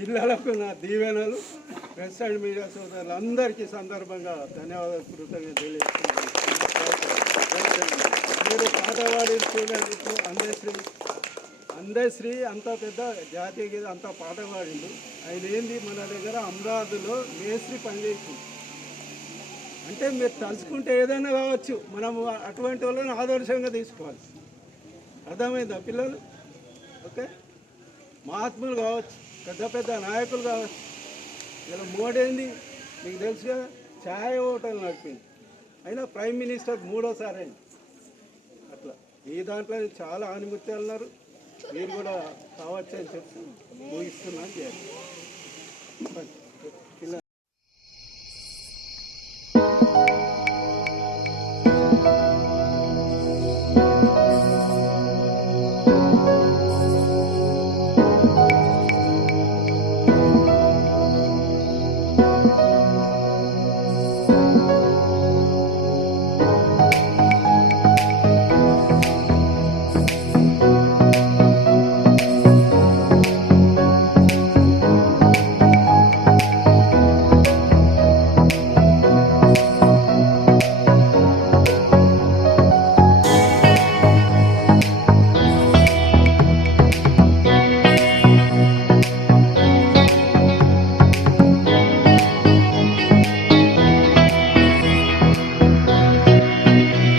ఇళ్లకు నా దీవెనలు. ప్రెస్ అండ్ మీడియా సోదరులందరికీ సందర్భంగా ధన్యవాదాలు కృతజ్ఞతలు తెలియజేస్తున్నాను. మీరు పాట పాడి చూడండి. ఇప్పుడు అందశ్రీ అంత పెద్ద జాతీయ గీత అంత పాట పాడిండు. ఆయన ఏంది మన దగ్గర అమరావతిలో మేస్త్రి పనిచేసింది. అంటే మీరు తలుచుకుంటే ఏదైనా కావచ్చు, మనము అటువంటి వాళ్ళని ఆదర్శంగా తీసుకోవాలి. అర్థమైందా పిల్లలు? ఓకే, మహాత్ములు కావచ్చు, పెద్ద పెద్ద నాయకులు కావచ్చు. ఇలా మోడీ ఏంది మీకు తెలుసు కదా, ఛాయ్ హోటల్ నడిపింది, అయినా ప్రైమ్ మినిస్టర్ 3వ సారి అయింది. అట్లా ఈ దాంట్లో చాలా ఆనిముత్యాలు ఉన్నారు. మీరు కూడా కావచ్చు అని చెప్పి ముగిస్తున్నాను.